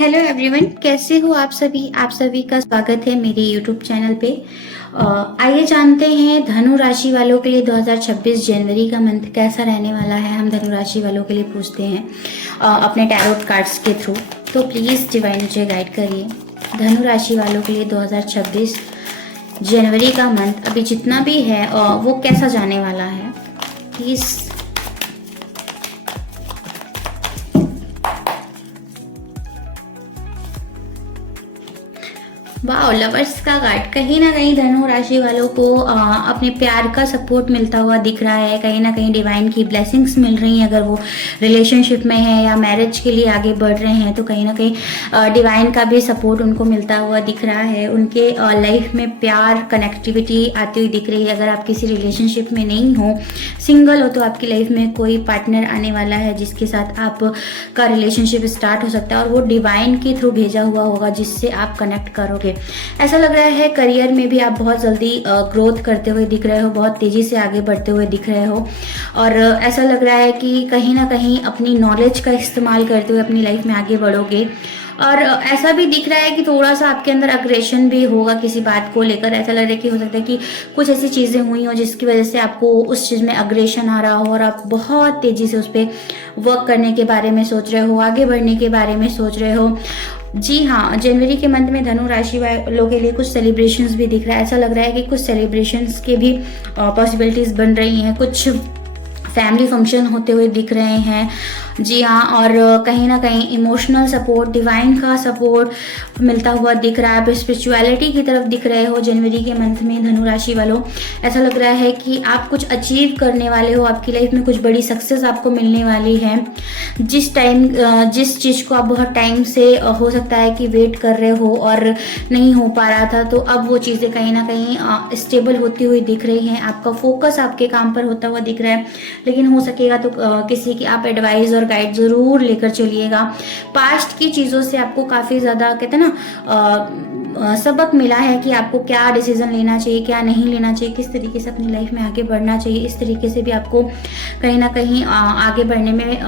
Hello everyone, कैसे हो आप सभी का स्वागत है मेरे यूट्यूब चैनल पे। आइए जानते हैं धनु राशि वालों के लिए 2026 जनवरी का मंथ कैसा रहने वाला है। हम धनु राशि वालों के लिए पूछते हैं अपने टैरोट कार्ड्स के थ्रू। तो प्लीज़ डिवाइन मुझे गाइड करिए धनु राशि वालों के लिए 2026 जनवरी का मंथ अभी जितना भी है वो कैसा जाने वाला है। प्लीज़ वाह, लवर्स का कार्ड। कहीं ना कहीं धनु राशि वालों को अपने प्यार का सपोर्ट मिलता हुआ दिख रहा है। कहीं ना कहीं डिवाइन की ब्लेसिंग्स मिल रही हैं। अगर वो रिलेशनशिप में है या मैरिज के लिए आगे बढ़ रहे हैं तो कहीं ना कहीं डिवाइन का भी सपोर्ट उनको मिलता हुआ दिख रहा है। उनके लाइफ में प्यार कनेक्टिविटी आती हुई दिख रही है। अगर आप किसी रिलेशनशिप में नहीं हो, सिंगल हो, तो आपकी लाइफ में कोई पार्टनर आने वाला है जिसके साथ आपका रिलेशनशिप स्टार्ट हो सकता है और वो डिवाइन के थ्रू भेजा हुआ होगा जिससे आप कनेक्ट करोगे। ऐसा लग रहा है करियर में भी आप बहुत जल्दी ग्रोथ करते हुए दिख रहे हो, बहुत तेजी से आगे बढ़ते हुए दिख रहे हो। और ऐसा लग रहा है कि कहीं ना कहीं अपनी नॉलेज का इस्तेमाल करते हुए अपनी लाइफ में आगे बढ़ोगे। और ऐसा भी दिख रहा है कि थोड़ा सा आपके अंदर अग्रेशन भी होगा किसी बात को लेकर। ऐसा लग रहा है कि हो सकता है कि कुछ ऐसी चीज़ें हुई हो जिसकी वजह से आपको उस चीज़ में अग्रेशन आ रहा हो और आप बहुत तेज़ी से उस पर वर्क करने के बारे में सोच रहे हो, आगे बढ़ने के बारे में सोच रहे हो। जी हाँ, जनवरी के मंथ में धनु राशि वालों के लिए कुछ सेलिब्रेशंस भी दिख रहा है। ऐसा लग रहा है कि कुछ सेलिब्रेशंस के भी पॉसिबिलिटीज़ बन रही हैं। कुछ फैमिली फंक्शन होते हुए दिख रहे हैं। जी हाँ, और कहीं ना कहीं इमोशनल सपोर्ट, डिवाइन का सपोर्ट मिलता हुआ दिख रहा है। आप स्पिरिचुअलिटी की तरफ दिख रहे हो जनवरी के मंथ में धनु राशि वालों। ऐसा लग रहा है कि आप कुछ अचीव करने वाले हो, आपकी लाइफ में कुछ बड़ी सक्सेस आपको मिलने वाली है। जिस चीज़ को आप बहुत टाइम से हो सकता है कि वेट कर रहे हो और नहीं हो पा रहा था, तो अब वो चीज़ें कहीं ना कहीं स्टेबल होती हुई दिख रही हैं। आपका फोकस आपके काम पर होता हुआ दिख रहा है। लेकिन हो सकेगा तो किसी की आप एडवाइस और गाइड जरूर लेकर चलिएगा। पास्ट की चीज़ों से आपको काफ़ी ज़्यादा कहते हैं ना सबक मिला है कि आपको क्या डिसीजन लेना चाहिए, क्या नहीं लेना चाहिए, किस तरीके से अपनी लाइफ में आगे बढ़ना चाहिए। इस तरीके से भी आपको कहीं ना कहीं आगे बढ़ने में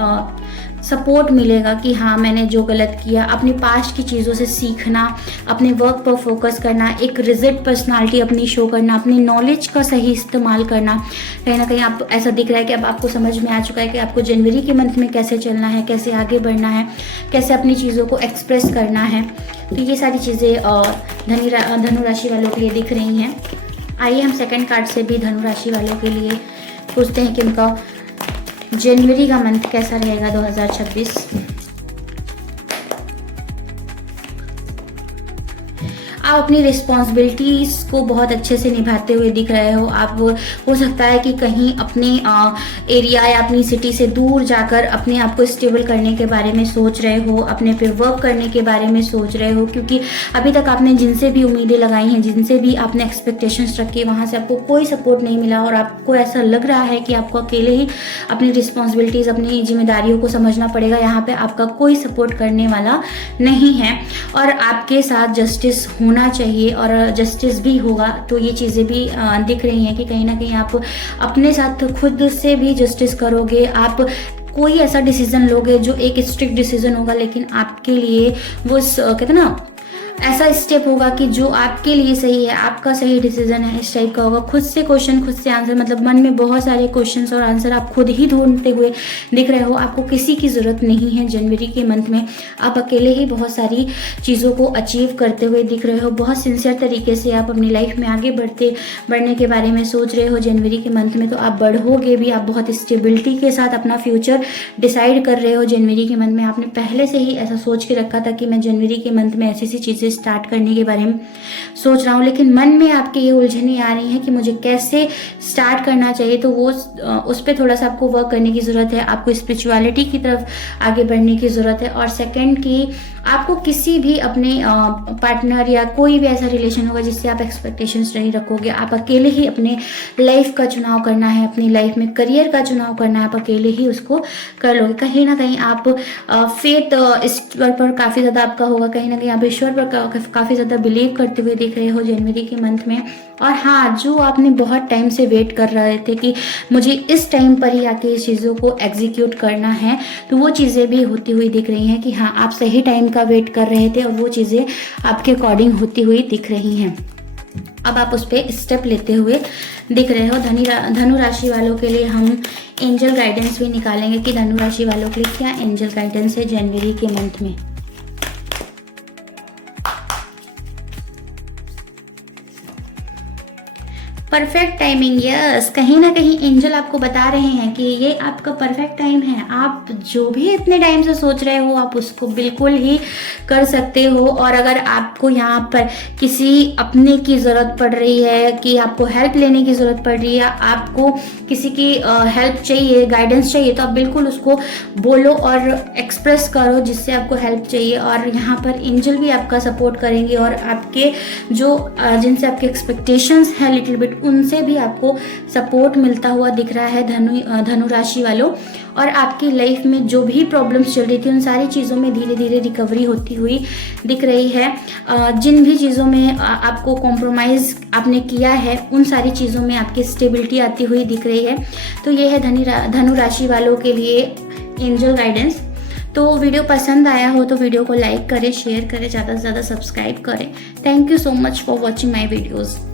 सपोर्ट मिलेगा कि हाँ, मैंने जो गलत किया, अपनी पास्ट की चीज़ों से सीखना, अपने वर्क पर फोकस करना, एक रिजिड पर्सनालिटी अपनी शो करना, अपनी नॉलेज का सही इस्तेमाल करना। कहीं ना कहीं आप ऐसा दिख रहा है कि अब आपको समझ में आ चुका है कि आपको जनवरी के मंथ में कैसे चलना है, कैसे आगे बढ़ना है, कैसे अपनी चीज़ों को एक्सप्रेस करना है। तो ये सारी चीज़ें धनु राशि वालों के लिए दिख रही हैं। आइए हम सेकंड कार्ड से भी धनु राशि वालों के लिए पूछते हैं कि उनका जनवरी का मंथ कैसा रहेगा 2026। आप अपनी रिस्पॉन्सिबिलिटीज़ को बहुत अच्छे से निभाते हुए दिख रहे हो। आप हो सकता है कि कहीं अपने एरिया या अपनी सिटी से दूर जाकर अपने आप को स्टेबल करने के बारे में सोच रहे हो, अपने पे वर्क करने के बारे में सोच रहे हो। क्योंकि अभी तक आपने जिनसे भी उम्मीदें लगाई हैं, जिनसे भी आपने एक्सपेक्टेशंस रखी, वहाँ से आपको कोई सपोर्ट नहीं मिला और आपको ऐसा लग रहा है कि आपको अकेले ही अपनी रिस्पॉन्सिबिलिटीज़, अपनी जिम्मेदारियों को समझना पड़ेगा। यहाँ पर आपका कोई सपोर्ट करने वाला नहीं है और आपके साथ जस्टिस होना चाहिए और जस्टिस भी होगा। तो ये चीज़ें भी दिख रही हैं कि कहीं ना कहीं आप अपने साथ खुद से भी जस्टिस करोगे। आप कोई ऐसा डिसीजन लोगे जो एक स्ट्रिक्ट डिसीजन होगा, लेकिन आपके लिए वो कहते ना ऐसा स्टेप होगा कि जो आपके लिए सही है, आपका सही डिसीजन है, इस टाइप का होगा। खुद से क्वेश्चन, खुद से आंसर, मतलब मन में बहुत सारे क्वेश्चंस और आंसर आप खुद ही ढूंढते हुए दिख रहे हो। आपको किसी की ज़रूरत नहीं है जनवरी के मंथ में। आप अकेले ही बहुत सारी चीज़ों को अचीव करते हुए दिख रहे हो। बहुत सिंसियर तरीके से आप अपनी लाइफ में आगे बढ़ने के बारे में सोच रहे हो जनवरी के मंथ में। तो आप बढ़ोगे भी, आप बहुत स्टेबिलिटी के साथ अपना फ्यूचर डिसाइड कर रहे हो जनवरी के मंथ में। आपने पहले से ही ऐसा सोच के रखा था कि मैं जनवरी के मंथ में ऐसी चीज़ें स्टार्ट करने के बारे में सोच रहा हूँ, लेकिन मन में आपके ये उलझने आ रही हैं कि मुझे कैसे स्टार्ट करना चाहिए। तो वो उस पर थोड़ा सा आपको वर्क करने की ज़रूरत है। आपको स्पिरिचुअलिटी की तरफ आगे बढ़ने की ज़रूरत है। और सेकंड की, आपको किसी भी अपने पार्टनर या कोई भी ऐसा रिलेशन होगा जिससे आप एक्सपेक्टेशंस नहीं रखोगे। आप अकेले ही अपने लाइफ का चुनाव करना है, अपनी लाइफ में करियर का चुनाव करना है, आप अकेले ही उसको कर लोगे। कहीं ना कहीं आप फेथ ईश्वर पर काफ़ी ज़्यादा आपका होगा। कहीं ना कहीं आप ईश्वर पर काफ़ी ज़्यादा बिलीव करते हुए दिख रहे हो जनवरी के मंथ में। और हाँ, जो आपने बहुत टाइम से वेट कर रहे थे कि मुझे इस टाइम पर ही आके इस चीज़ों को एग्जीक्यूट करना है, तो वो चीज़ें भी होती हुई दिख रही हैं कि हाँ, आप सही टाइम का वेट कर रहे थे और वो चीज़ें आपके अकॉर्डिंग होती हुई दिख रही हैं। अब आप उस पर स्टेप लेते हुए दिख रहे हो। धनु राशि वालों के लिए हम एंजल गाइडेंस भी निकालेंगे कि धनु राशि वालों के लिए क्या एंजल गाइडेंस है जनवरी के मंथ में। परफेक्ट टाइमिंग, यस, कहीं ना कहीं एंजल आपको बता रहे हैं कि ये आपका परफेक्ट टाइम है। आप जो भी इतने टाइम से सोच रहे हो आप उसको बिल्कुल ही कर सकते हो। और अगर आपको यहाँ पर किसी अपने की ज़रूरत पड़ रही है, कि आपको हेल्प लेने की ज़रूरत पड़ रही है, आपको किसी की हेल्प चाहिए, गाइडेंस चाहिए, तो आप बिल्कुल उसको बोलो और एक्सप्रेस करो जिससे आपको हेल्प चाहिए। और यहाँ पर एंजल भी आपका सपोर्ट करेंगे और आपके जो जिनसे आपके एक्सपेक्टेशंस हैं लिटिल बिट, उनसे भी आपको सपोर्ट मिलता हुआ दिख रहा है धनु राशि वालों। और आपकी लाइफ में जो भी प्रॉब्लम्स चल रही थी उन सारी चीज़ों में धीरे धीरे रिकवरी होती हुई दिख रही है। जिन भी चीज़ों में आपको कॉम्प्रोमाइज़ आपने किया है उन सारी चीज़ों में आपकी स्टेबिलिटी आती हुई दिख रही है। तो ये है धनु राशि वालों के लिए एंजल गाइडेंस। तो वीडियो पसंद आया हो तो वीडियो को लाइक करें, शेयर करें, ज़्यादा से ज़्यादा सब्सक्राइब करें। Thank you so much for watching my videos.